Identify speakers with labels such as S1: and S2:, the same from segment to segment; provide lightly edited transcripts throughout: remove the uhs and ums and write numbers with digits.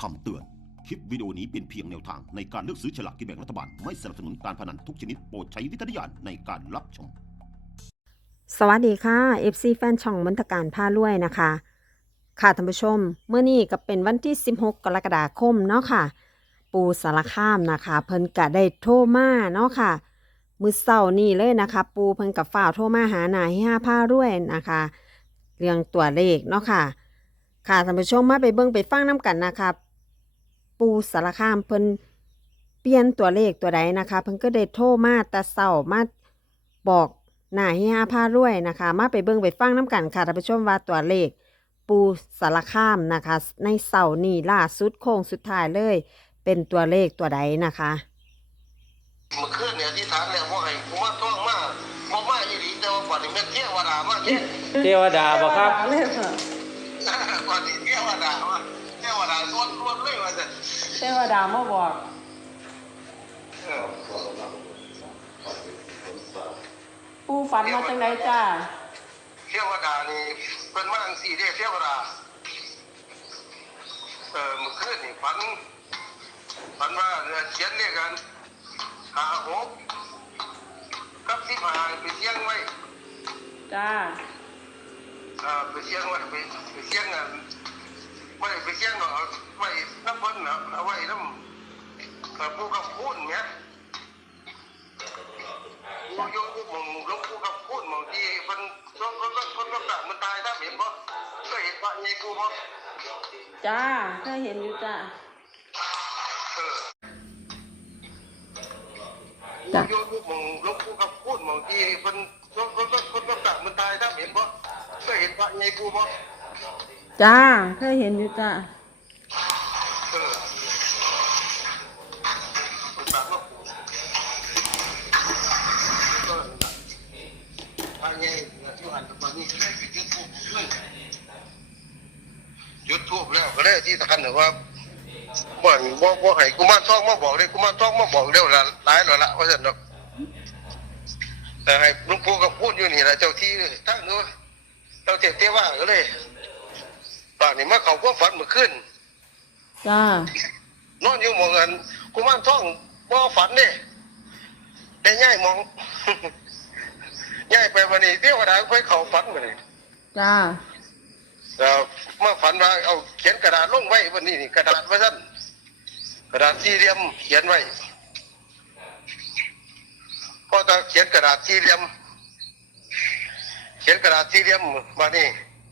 S1: คำเตือน คลิปวิดีโอนี้เป็นเพียงแนวทางในการเลือกซื้อฉลากกินแบ่งรัฐบาล ไม่สนับสนุนการพนันทุกชนิดโปรดใช้วิจารณญาณในการรับชม
S2: สวัสดีค่ะ FC แฟนช่องมนตการพารวยนะคะ ค่ะท่านผู้ชมเมื่อนี้ก็เป็นวันที่ 16 กรกฎาคมเนาะค่ะ ปูสารคามนะคะ เพิ่นก็ได้โทรมาเนาะค่ะ มื้อเช้านี้เลยนะคะ ปูเพิ่นกับฝ่าวโทรมาหาหนาให้พารวยนะคะ เรื่องตัวเลขเนาะค่ะ ค่ะท่านผู้ชมมาไปเบิ่งไปฟังน้ำกันนะคะ ปูสารคามเพิ่นเปลี่ยนตัวเลขตัวใดนะคะ เพิ่นก็ได้โทรมาแต่เช้ามาบอกหน้าให้พารวยนะคะ มาไปเบิ่งไปฟังน้ำกันค่ะท่านผู้ชมว่าตัวเลข ปูสารคามนะคะ ในเช้านี้ล่าสุดโค้งสุดท้ายเลย เป็นตัวเลขตัวใดนะคะ
S3: เมื่อคืนเนี่ยที่ฐานแล้วว่าให้ผมมาท่องมาบ่มาอีหลีแต่ว่าก่อนนี้แม่นเทวดามาเนี่ย
S4: เทวดาบ่ครับ
S5: เลยค่ะ
S3: ก่อนนี้เทวดามาเทวดาล้วนเลยว่าซั่น
S5: เทวดามาบอก
S3: เออ
S5: ปูฝันมาจังไดจ้า
S3: เทวดานี่เพิ่นมาจังซี่เด้เทวดาเมื่อคืนนี่ฝันว่าเขียนเลขกัน56กับ15ไปเสียงไว้
S5: จ้า
S3: ไปเสียงไว้ไปเสียงกันไม่ไปเสียงดอกเอาไว้น้ำเพิ่นน่ะเอาไว้น้ำผู้กับพูนเนี่ยผู้โยมผู้มองหลวงปู่กับพูนมองที่เพิ่นคนก็กะมันตายถ้าเห็นบ่ก็เห็นว่าไงกูบ่
S5: จ้าเคยเห็นอยู่จ้า
S3: เออผู้โยมผู้มองหลวงปู่กับพูนมองที่เพิ่นคนก็กะมันตายถ้าเห็นบ่ก็เห็นว่าไงกูบ่
S5: จ้าเคยเห็นอยู่จ้า
S3: เออฝากว่าอันนี้ที่อ่านตอนนี้ได้ไปจุดทูบด้วยจุดทูบแล้วก็ได้ที่สำคัญคือว่าบ่ให้กุมารทองมาบอกเลยกุมารทองมาบอกเร็วละหลายแล้วละว่าซั่นเนาะแต่ให้หลวงปู่ก็พูดอยู่นี่แหละเจ้าที่ทั้งนู้นเจ้าเทวาก็เลยตอนนี้มาเขาก็ฝันเมื่อคืน
S5: จ้าน
S3: อนอยู่หมองกันกุมารทองบ่ฝันเด้ได้ย้ายหมอง ย้ายไปวันนี้เทวดาไปเข้าฝันมื้อนี้
S5: จ้า
S3: มาฝันว่าเอาเขียนกระดาษลงไว้วันนี้นี่กระดาษว่าซั่นกระดาษสี่เหลี่ยมเขียนไว้พอตาเขียนกระดาษสี่เหลี่ยมมานี่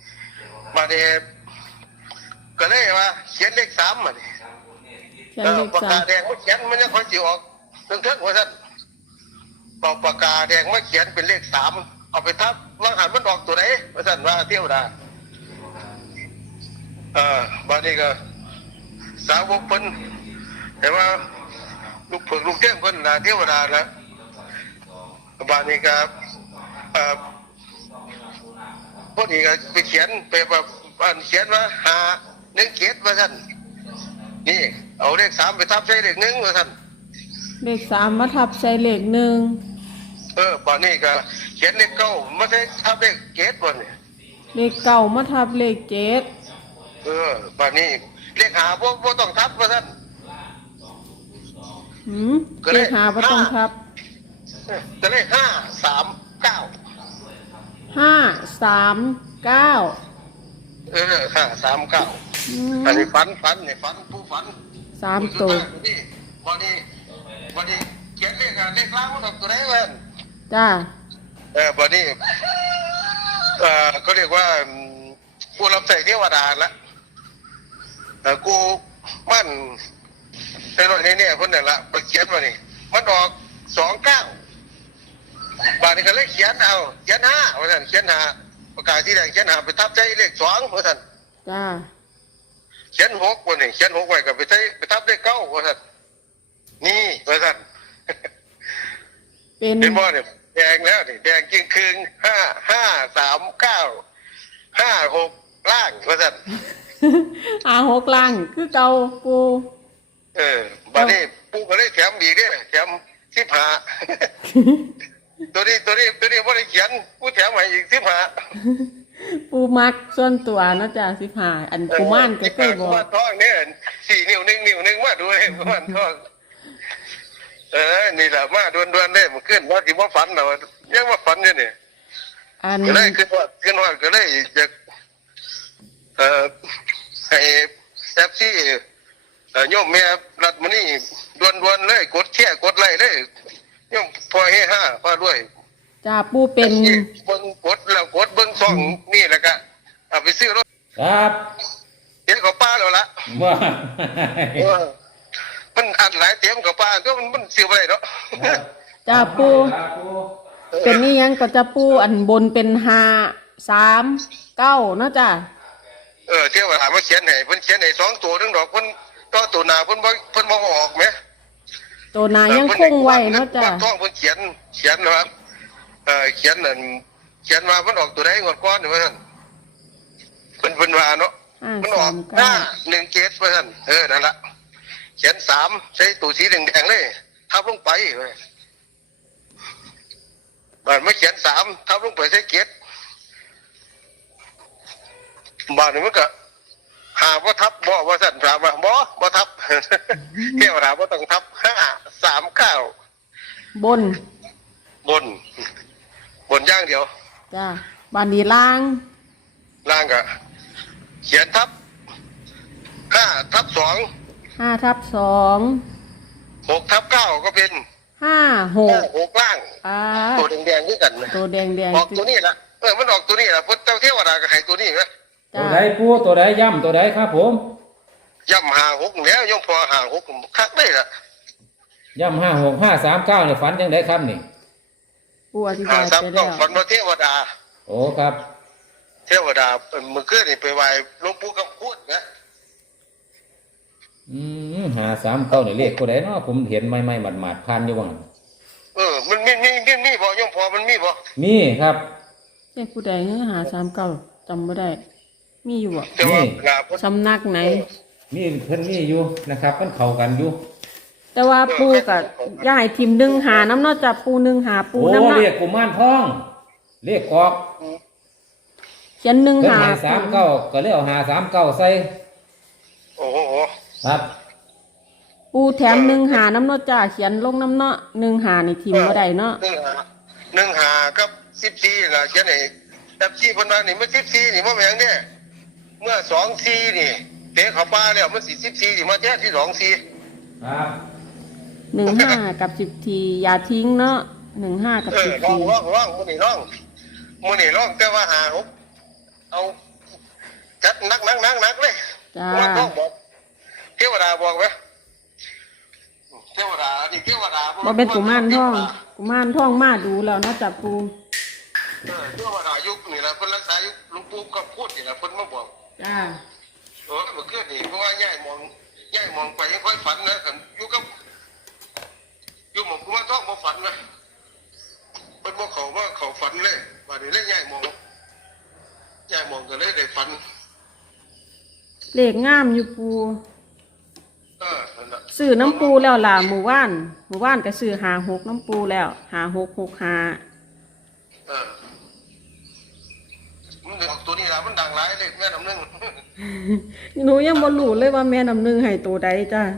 S3: ก็เลยว่าเขียนเลข3มานี่
S5: เขียนเลข
S3: ปากา
S5: สากม
S3: แดงมาเขียนมันยังค่อยสิออกเทิงๆว่าซั่นเอาปากกาแดงมาเขียนเป็นเลข3เอาไปทับว่าหันมันออกตัวไหนว่าซั่นว่าเทวดาบัดนี้ก็สาวกเพิ่นแต่ว่าลูกเพิ่นลูกเจ้งเพิ่นน่ะเทวดานะบัดนี้ก็พวกนี้ก็ไปเขียนไปแบบเขียนว่า1 ว่าซั่นนี่เอาเลข3ไปทับใส่เลข1ว่าซั่น
S5: เลขสามมาทับใส่เลขหนึ่ง
S3: บัดนี้ก็เขียนเลข9มาใส่ทับเลข7บ่นี่
S5: เลขเก้ามาทับเลขเจ็ด
S3: บัดนี้เลข5บ่ต้องทับว่าซั่น
S5: เลขหาบ่ต้องทับ
S3: ก็เลย539
S5: 539
S3: 539อันนี้ฝันนี่ฝันผู้ฝัน
S5: สามตัว
S3: นี่วันนี้เขียนเลขล่างมันออกตัวไหนวะ
S5: จ้า
S3: วันนี้ก็เรียกว่ากูรับใส่เทวดาละกูมั่นในรถนี้เนี่ยคนนั่นละไปเขียนมานี่มันออก29บาทนี้ก็เลยเขียน5ว่าท่านเขียน5ประกาศที่แดงเขียน5ไปทับใจเลข2ว่าท่าน
S5: จ้า
S3: เขียน6วันนี้เขียน6ไว้ก็ไปทับเลข9ว่าท่านนี่ว่าท่าน
S5: เป็น
S3: เป็นบ่เนี่ยแดงแล้วนี่แดงจริงคืน53956ล่างว่าท่าน
S5: 6ล่างคือเก่าปู
S3: บัดนี้ปู่ก็เลยแถมอีกเด้แถม15ตัวนี้บ่ได้เขียนกูแถมให้อีก15
S5: ปูมักส่วนตัวเนาะจ้ะ15อันกุมารก็เคยบอก
S3: กุมารทองเนี่ย4 นิ้ว1 นิ้ว 1มาดูเลยกุมารทองนี่แหละมาด่วนๆได้มันขึ้นว่าสิบ่ฝันน่ะยังว่าฝันอยู่นี่
S5: อัน
S3: ก็เลยขึ้นว่าก็เลยจะให้แอปที่โยมแม่รัฐมนี่ด่วนๆเลยกดแชร์กดไลค์เลยโยมพอเฮฮาพอด้วย
S5: จ้าปูเป็น
S3: เบิ่งกดแล้วกดเบิ่งช่องนี่แหละก็เอาไปซื้อรถ
S4: ครับ
S3: เดี๋ยวเขาป้าแล้วล่ะ
S4: ว่า
S3: มันอัดหลายเต็มกับป้าก็มันซื้อบ่ได้เนาะ
S5: จ้าปูเป็นนี่ยังก็จะปูอันบนเป็น5 3 9เนาะจ้า
S3: เที่ยวหามาเขียนให้เพิ่นเขียนให้2ตัวนึงดอกเพิ่นต่อตัวหน้าเพิ่นบ่ออกแหม
S5: ตัวนายังคงไว้เนาะจ้า
S3: ท้องเพิ่นเขียนนะครับเขียนนั่นเขียนมาเพิ่นออกตัวใดงวดก่อนนี่ว่าซั่นเพิ่นว่าเนาะมันออก517ว่าซั่นนั่นล่ะเขียน3ใช้ตัวสีแดงๆเลยทับลงไปเว้ยบ้านมาเขียน3ทับลงไปใส่เกตบ้านนี่มันก็หาว่าทับว่าสั่นถามว่าบ่ทับ เที่ยวถามว่าต้องทับ539
S5: บน
S3: บนอย่างเดียว
S5: จ้าบานนี้ล่าง
S3: ล่างก็เขียนทับ5ทับ2
S5: 5 ทับ 2
S3: 6ทับ9ก็เป็น
S5: 5 6
S3: 6ล่าง ตัวแดงๆด้วยกันนะ
S5: ตัวแดง
S3: ออกตัวนี้ละมันออกตัวนี้ละพุทธเทวดาก็ให้ตัวนี้นะ
S4: ตัว
S5: จ้า
S4: ใดปูตัวใดย่ำตัวใดครับผม
S3: ย่ำ56แล้วย่อมพอ56คักได้ละ
S4: ย่ำ56 539เนี่ยฝันยังไงครับนี่
S5: ปูอธิบายไป
S3: ต้
S5: แล้
S3: อง
S5: ว
S3: ฝันว่าเทวดา
S4: โอ้ครับ
S3: เทวดาเมื่อคืนนี่ไปไหว้หลวงปู่กำพูดนะ
S4: 539เนี่ยเลขตัวใดเนาะผมเห็นใหม่ๆหมาดๆพันอยู่ว่าง
S3: มันมีบ่ย่อมพอมันมีบ่
S4: มีครับ
S5: เจ้าผู้ใด539จำไม่ได้ มีอยู่อ่ะ
S3: แต่ว่าลาพุทธ
S5: สำนักไหน
S4: มีเพิ่นมีอยู่นะครับมันเข้ากันอยู่
S5: แต่ว่าปูกับย่ายทีม1 หาน้ำเนาะจ้ะปู1 หาปู
S4: โอ้
S5: น้ำเนาะ
S4: เลขกุมารทองเลขกอก
S5: เขียน1
S4: เพิ่น
S5: หา
S4: ให้39ก็เลยเอา539ใส่
S3: โอ้โห
S4: ครับ
S5: ปูแถม1 หาน้ำเนาะจ้ะเขียนลงน้ำเนาะ1 หานี่ทีมบ่ได้เนาะ
S3: 1 หากับ14ล่ะเขียนให้แต่14เพิ่นว่านี่มัน14นี่บ่แม่งเด้เมื่อ24นี่เตะเข้าป่าแล้วมันสิ14นี่มาแท้ที่24
S4: ครับ
S5: 15 กับ10ทีอย่าทิ้งเนาะ15 กับ10
S3: ล
S5: ที
S3: องมื้อนี้ลองแต่ว่า56เอาจัดหนักเลย
S5: จ้า
S3: ว่าต้องบอกเทวดาบอกไหมเทวดานี่เทวดา
S5: บ่เป็นกุมารทองกุมารทองมาดูแล้วเนาะจ้ะปู
S3: เทวดายุคนี่แหละเพิ่นรักษายุคหลวงปู่ก็พูดนี่แหละเพิ่นมาบอก
S5: จ้า
S3: เมื่อคืนนี่เพราะว่าย้ายมองไปยังค่อยฝันนะกันอยู่หม่องกุมารทองบ่ฝันนะเพิ่นบ่เข้าฝันเลยบัดนี้เลยย้ายมองก็เลยได้ฝัน
S5: เลขงามอยู่ปู
S3: นั่นน่ะ
S5: ซื้อน้ำปูแล้วล่ะหมู่บ้านก็ซื้อ56น้ำปูแล้ว5665
S3: มันออกตัวนี้ล่ะมันดังหลายเลยแม่น้ำหนึง
S5: หนูยังบ่รู้เลยว่าแม่น้ำหนึ่งให้ตัวใดจ้า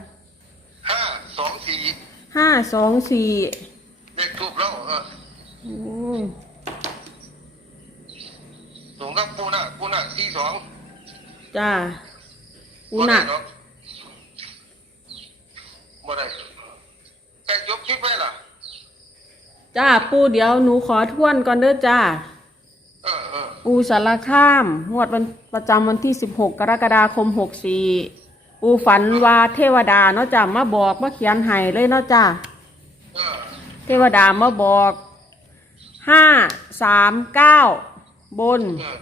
S3: 524
S5: 524
S3: เลขทูบแล้ว
S5: โอ้
S3: สูงกับปูนา42
S5: จ้าปูน่ะ
S3: บ่ได้แต่จบคลิปไว้ล่ะ
S5: จ้าปูเดี๋ยวหนูขอทวนก่อนเด้อจ้า ปูสารคามงวดวันประจำวันที่16 กรกฎาคม 64ปูฝันว่าเทวดาเนาะจ้ามาบอกมาเขียนให้เลยเนาะจ้าเทวดามาบอก539บน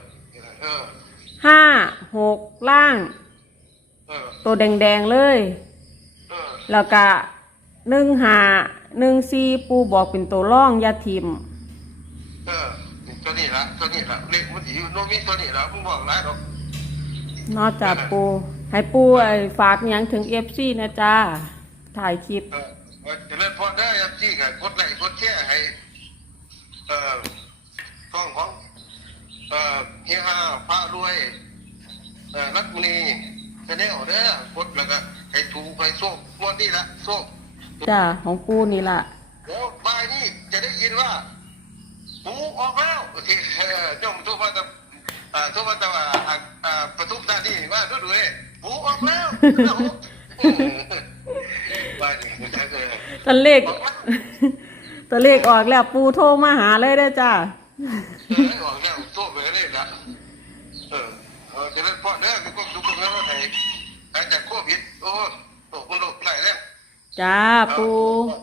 S5: 56ล่าง ตัวแดงๆเลย แล้วก็1514ปูบอกเป็นตัวร่องอยาทิม
S3: ตัวนี้ละเลขมันอยู่โนมีตัวนี้ละมึงบอกหลายดอก
S5: นอกจากปูให้ปูฝากหยังถึง FC นะจ้าถ่ายคลิป
S3: จะเล่นพอได้ยับจี้กันกดไลค์กดแชร์ให้ช่องของเฮฮาพระรวยรักมณีแสดงออกเด้อกดแล้วก็ให้ถูกให้โชคงวดนี้ละโชค
S5: จ้าของปูนี่ล่ะ
S3: เดี๋ยวบ่ายนี้จะได้ยินว่าปูออกแล้วที่เจ้าทุกวันจะทุกวันจะประตูด้านนี้ว่าดูเลยปูออกแล้วบ่ายนี้จะ
S5: ตัวเลข ตัวเลขออกแล้วปูโทรมาหาเลยได้อจ้า
S3: ออกแล้วโชคไปเลยนะจะเล่นพอเด้อมีความสุขแล้วว่าไงหลังจากโควิดโอ้โหคนโลกไหลแล้ว
S5: จ้าปู
S3: เ